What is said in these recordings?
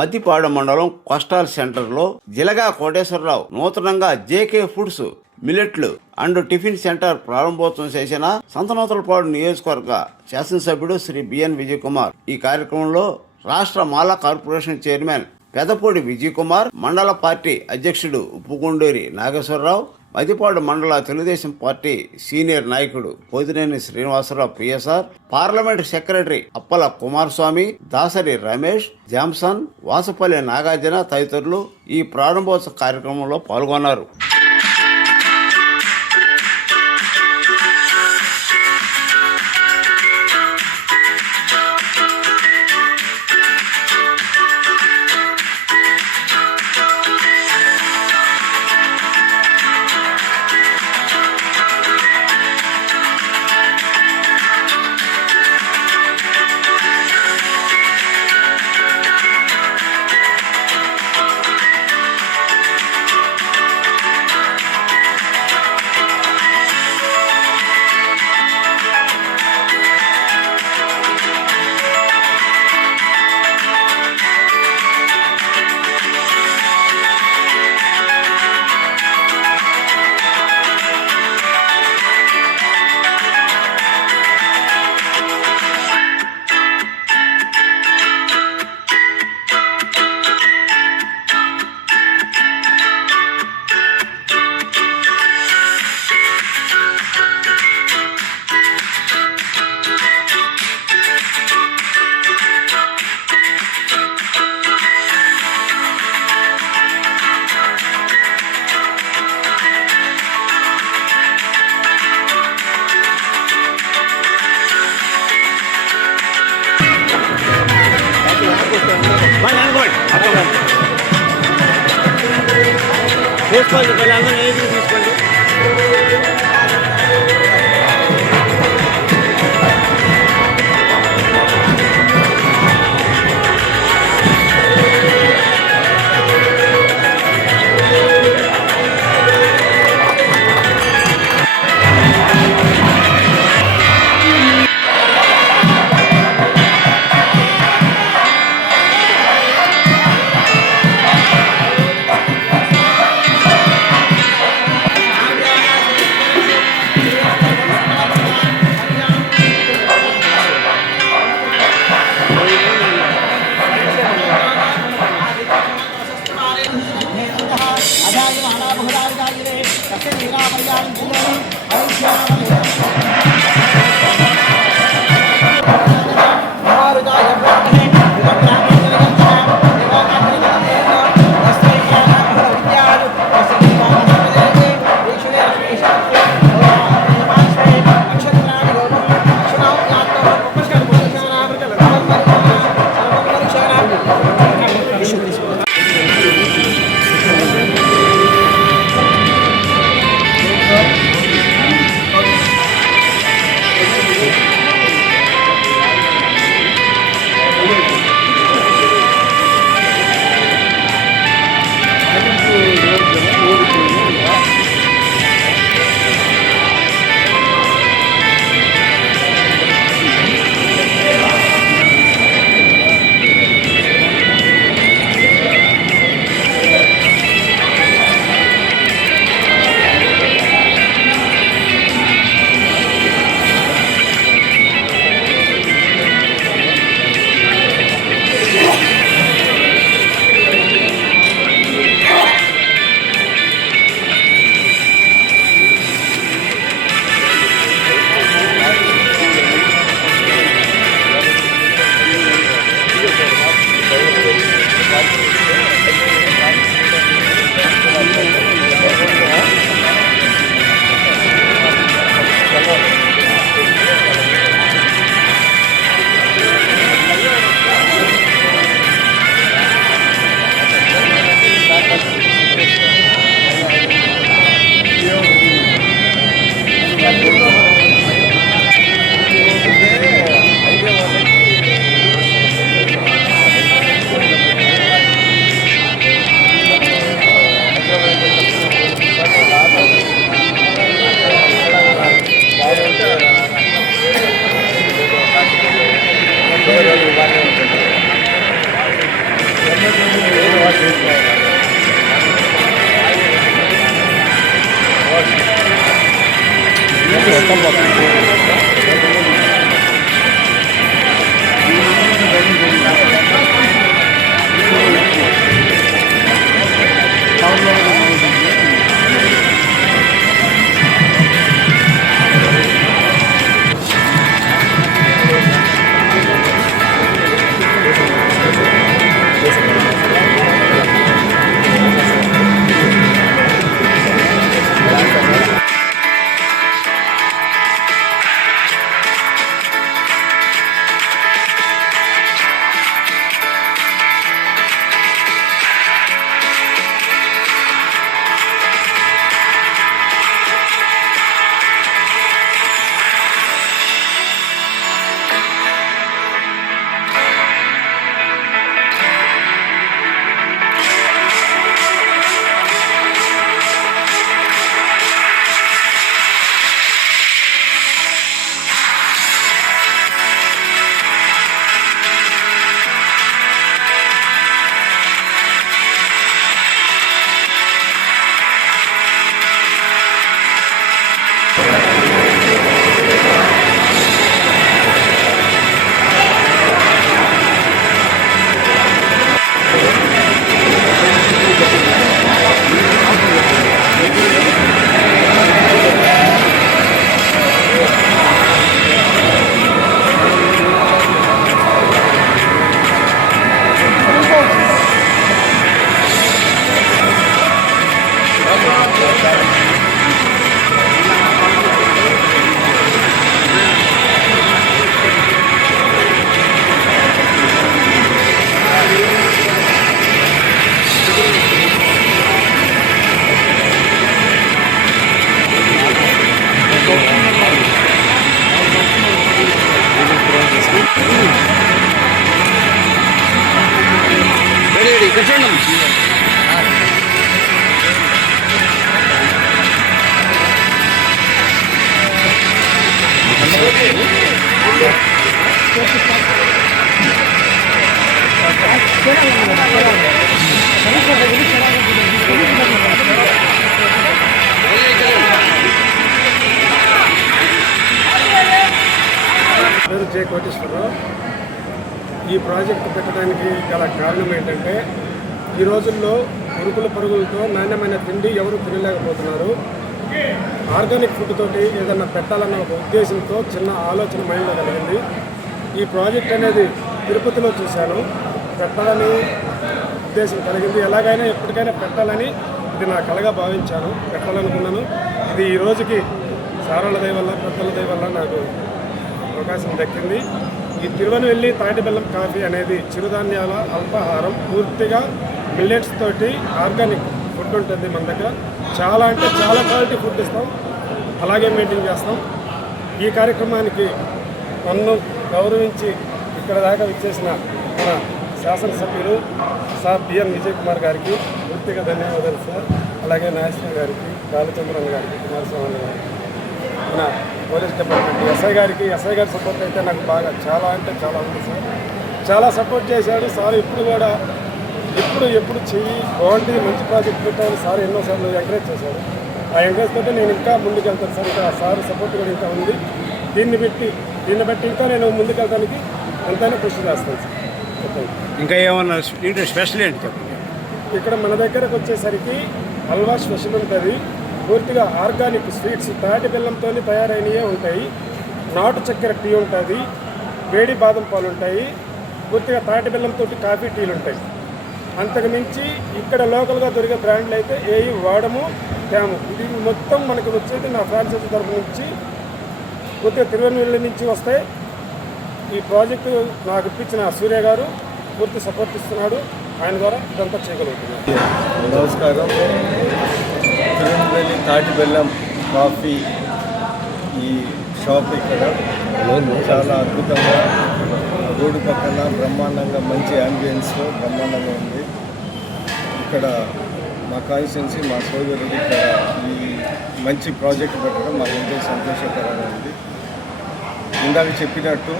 మద్దిపాడు మండలం కోస్టల్ సెంటర్లో జిలగా కోటేశ్వరరావు నూతనంగా జేకే ఫుడ్స్ మిల్లెట్లు అండ్ టిఫిన్ సెంటర్ ప్రారంభోత్సవం చేసిన సంతనూతలపాడు నియోజకవర్గ శాసనసభ్యుడు శ్రీ బిఎన్ విజయ్ కుమార్. ఈ కార్యక్రమంలో రాష్ట్ర మాలా కార్పొరేషన్ చైర్మన్ పెదపూడి విజయ్ కుమార్, మండల పార్టీ అధ్యక్షుడు ఉప్పుకొండూరి నాగేశ్వరరావు, మద్దిపాడు మండల తెలుగుదేశం పార్టీ సీనియర్ నాయకుడు Pothineni Srinivasarao PSR, parliament secretary Appala Kumaraswamy, Dasari Ramesh, Jamson, Vasupalli Nagarjuna తదితరులు ఈ ప్రారంభోత్సవ కార్యక్రమంలో పాల్గొన్నారు. తీసుకోండి, తీసుకోండి. పేరు జే కోటేశ్వరరావు. ఈ ప్రాజెక్టు పెట్టడానికి గల కారణం ఏంటంటే ఈ రోజుల్లో ఉరుకుల పరుగులతో నాణ్యమైన తిండి ఎవరు తినలేకపోతున్నారు. ఆర్గానిక్ ఫుడ్ తోటి ఏదన్నా పెట్టాలన్న ఒక ఉద్దేశంతో చిన్న ఆలోచన మైండ్లో కలిగింది. ఈ ప్రాజెక్ట్ అనేది తిరుపతిలో చూశాను, పెట్టాలని ఉద్దేశం కలిగింది. ఎలాగైనా ఎప్పటికైనా పెట్టాలని ఇది నా కలగా భావించాను, పెట్టాలనుకున్నాను. ఇది ఈ రోజుకి సారాల దయ వల్ల, పెద్దల దయ వల్ల నాకు అవకాశం దక్కింది. ఈ తిరువనవెల్లి తాటి బెల్లం కాఫీ అనేది చిరుధాన్యాల అల్పాహారం, పూర్తిగా మిల్లెట్స్ తోటి ఆర్గానిక్ ఫుడ్ ఉంటుంది మన దగ్గర. చాలా అంటే చాలా క్వాలిటీ ఫుడ్ ఇస్తాం, అలాగే మెయింటైన్ చేస్తాం. ఈ కార్యక్రమానికి నన్ను గౌరవించి ఇక్కడ దాకా విచ్చేసిన మన శాసనసభ్యులు సార్ బిఎన్ విజయ్ కుమార్ గారికి పూర్తిగా ధన్యవాదాలు సార్. అలాగే నాగేశ్వర గారికి, బాలచంద్రన్ గారికి, కుమారస్వామి గారికి, మన పోలీస్ డిపార్ట్మెంట్ ఎస్ఐ గారికి. ఎస్ఐ గారి సపోర్ట్ అయితే నాకు బాగా చాలా అంటే చాలా ఉంది సార్. చాలా సపోర్ట్ చేశాడు సార్. ఇప్పుడు కూడా ఎప్పుడు చెయ్యి బాగుంటుంది, మంచి ప్రాజెక్ట్ పెట్టాలని సార్ ఎన్నోసార్లు ఎంకరేజ్ చేశాడు. ఆ ఎంకరేజ్ తోటి నేను ఇంకా ముందుకెళ్తాను సార్. ఇంకా సార్ సపోర్ట్ కూడా ఇంకా ఉంది. దీన్ని బట్టి ఇంకా నేను ముందుకెళ్తానికి ఎంతైనా కృషి చేస్తాను సార్. ఇంకా ఏమన్నా స్పెషల్ ఏంటి చెప్పండి. ఇక్కడ మన దగ్గరకు వచ్చేసరికి హల్వా స్పెషల్ ఉంటుంది. పూర్తిగా ఆర్గానిక్ స్వీట్స్ తాటి బెల్లంతో తయారైనవే ఉంటాయి. నాటు చక్కెర టీ ఉంటుంది, వేడి బాదం పాలు ఉంటాయి, పూర్తిగా తాటి బెల్లంతో కాఫీ టీలు ఉంటాయి. అంతకు మించి ఇక్కడ లోకల్గా దొరికే బ్రాండ్లు అయితే ఏవి వాడము తేము. ఇది మొత్తం మనకు వచ్చేది నా ఫ్రాంచైజీ తరఫు నుంచి పూర్తిగా తిరువనవెల్లి నుంచి వస్తాయి. ఈ ప్రాజెక్టు నాకు ఇప్పించిన సూర్య గారు పూర్తి సపోర్ట్ ఇస్తున్నాడు. ఆయన ద్వారా ఇదంతా చేయగలుగుతున్నాను. నమస్కారం. తిరువనవెల్లి తాటి బెల్లం కాఫీ ఈ షాప్ ఇక్కడ చాలా అద్భుతంగా రోడ్డు పక్కన బ్రహ్మాండంగా మంచి యాంబియన్స్లో బ్రహ్మాండంగా ఉంది. ఇక్కడ మా కాన్స్టిట్యున్సీ మా సోదరుడు ఇక్కడ ఈ మంచి ప్రాజెక్ట్ పెట్టడం మాకు ఎంతో సంతోషకరంగా ఉంది. ఇందాక చెప్పినట్టు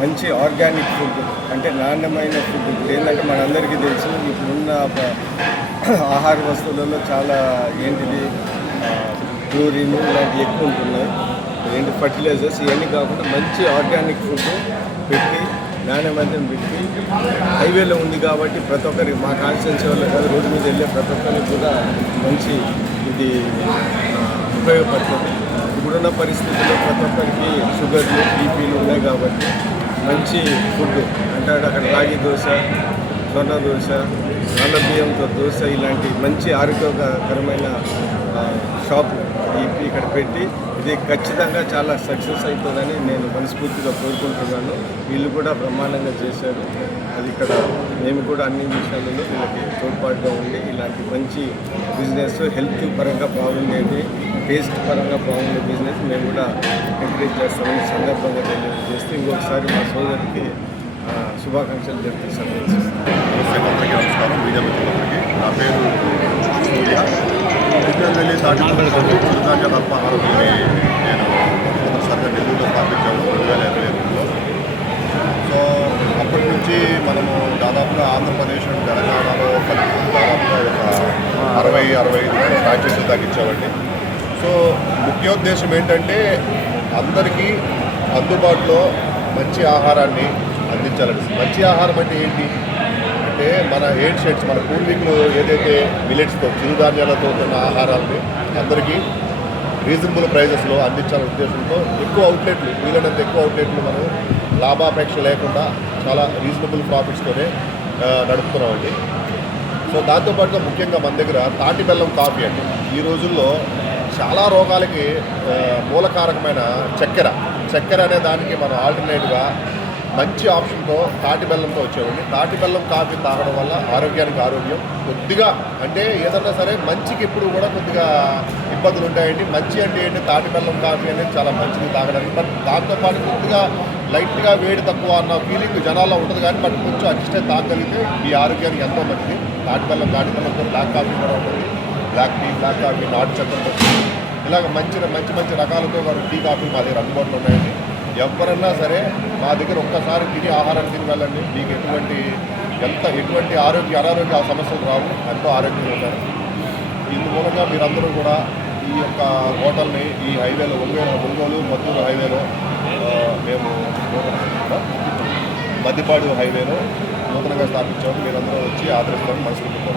మంచి ఆర్గానిక్ ఫుడ్ అంటే నాణ్యమైన ఫుడ్. ఇప్పుడు ఏంటంటే మనందరికీ తెలుసు ఇప్పుడున్న ఆహార వస్తువులలో చాలా ఏంటిది క్లోరిన్ ఇలాంటివి ఎక్కువ ఉంటున్నాయి. ఏంటి ఫర్టిలైజర్స్ ఇవన్నీ కాకుండా మంచి ఆర్గానిక్ ఫుడ్ పెట్టి నాణ్యమైన పెట్టి హైవేలో ఉంది కాబట్టి ప్రతి ఒక్కరికి మా కాన్స్టిట్యున్సీ వాళ్ళు కాదు రోడ్డు మీద వెళ్ళే ప్రతి ఒక్కరికి కూడా మంచి ఇది ఉపయోగపడుతుంది. ఇప్పుడున్న పరిస్థితుల్లో ప్రతి ఒక్కరికి షుగర్లు బీపీలు ఉన్నాయి కాబట్టి మంచి ఫుడ్ అంటే అక్కడ రాగి దోశ, జొన్న దోశ, నల్ల బియ్యంతో దోశ ఇలాంటి మంచి ఆరోగ్యకరమైన షాపు ఇక్కడ పెట్టి ఇది ఖచ్చితంగా చాలా సక్సెస్ అవుతుందని నేను మనస్ఫూర్తిగా కోరుకుంటున్నాను. వీళ్ళు కూడా బ్రహ్మాండంగా చేశారు. అది ఇక్కడ మేము కూడా అన్ని విషయాలలో వీళ్ళకి తోడ్పాటుగా ఉండి ఇలాంటి మంచి బిజినెస్ హెల్త్ పరంగా బాగుండేది, టేస్ట్ పరంగా బాగుండే బిజినెస్ మేము కూడా ఎంకరేజ్ చేస్తామని సందర్భంగా తెలియజేస్తూ ఇంకొకసారి మా సోదరికి శుభాకాంక్షలు తెలుపుతాను. అందరికీ నమస్కారం. మీడియా మిత్రులందరికీ నా పేరు సూర్య. వెళ్ళి చిరుధాన్యాల అల్పాహారాన్ని నేను మొదటిసారిగా నెల్లూరులో స్థాపించాను 2022లో. సో అప్పటి నుంచి మనము దాదాపుగా ఆంధ్రప్రదేశ్ అండ్ తెలంగాణలో దాదాపుగా ఒక 60-65 ఫ్రాంచైజీలు తగ్గించామండి. సో ముఖ్యోద్దేశం ఏంటంటే అందరికీ అందుబాటులో మంచి ఆహారాన్ని అందించాలండి. మంచి ఆహారం అంటే ఏంటి అంటే మన ఏన్షియన్స్ మన పూర్వీకులు ఏదైతే మిలెట్స్తో చిరుధాన్యాలతో ఉన్న ఆహారాన్ని అందరికీ రీజనబుల్ ప్రైజెస్లో అందించాలనే ఉద్దేశంతో ఎక్కువ అవుట్లెట్లు వీలైనంత ఎక్కువ అవుట్లెట్లు మనం లాభాపేక్ష లేకుండా చాలా రీజనబుల్ ప్రాఫిట్స్తోనే నడుపుతున్నామండి. సో దాంతోపాటుగా ముఖ్యంగా మన దగ్గర తాటి బెల్లం కాఫీ అండి. ఈ రోజుల్లో చాలా రోగాలకి మూలకారకమైన చక్కెర అనే దానికి మనం ఆల్టర్నేట్గా మంచి ఆప్షన్తో తాటి బెల్లంతో వచ్చేవండి. తాటి బెల్లం కాఫీ తాగడం వల్ల ఆరోగ్యానికి ఆరోగ్యం కొద్దిగా అంటే ఏదన్నా సరే మంచికి ఇప్పుడు కూడా కొద్దిగా ఇబ్బందులు ఉంటాయండి. మంచి అంటే ఏంటి తాటి బెల్లం కాఫీ అనేది చాలా మంచిది తాగడానికి. బట్ దాంతోపాటు కొద్దిగా లైట్గా వేడి తక్కువ అన్న ఫీలింగ్ జనాల్లో ఉంటుంది కానీ బట్ కొంచెం అడ్జస్ట్ తాగలిగితే ఈ ఆరోగ్యానికి ఎంతో మంచిది. తాటి బెల్లంతో బ్లాక్ కాఫీ కూడా ఉంటుంది, బ్లాక్ టీ, బ్లాక్ కాఫీ, నాటు చక్కెరతో ఇలాగ మంచి రకాలతో వారు టీ కాఫీ మా దగ్గర అందుబాటులో ఉన్నాయండి. ఎవరన్నా సరే మా దగ్గర ఒక్కసారి తిని ఆహారాన్ని తిని వెళ్ళండి. మీకు ఎటువంటి అనారోగ్య సమస్యలు రావు, ఎంతో ఆరోగ్యంగా ఉంటారు. ఇందుమూలంగా మీరందరూ కూడా ఈ యొక్క హోటల్ని ఈ హైవేలో ఒంగోలు మద్దూరు హైవేలో మేము మద్దిపాడు హైవేలో నూతనంగా స్థాపించాము. మీరందరూ వచ్చి ఆదరిస్తారని మనస్ఫూర్తిగా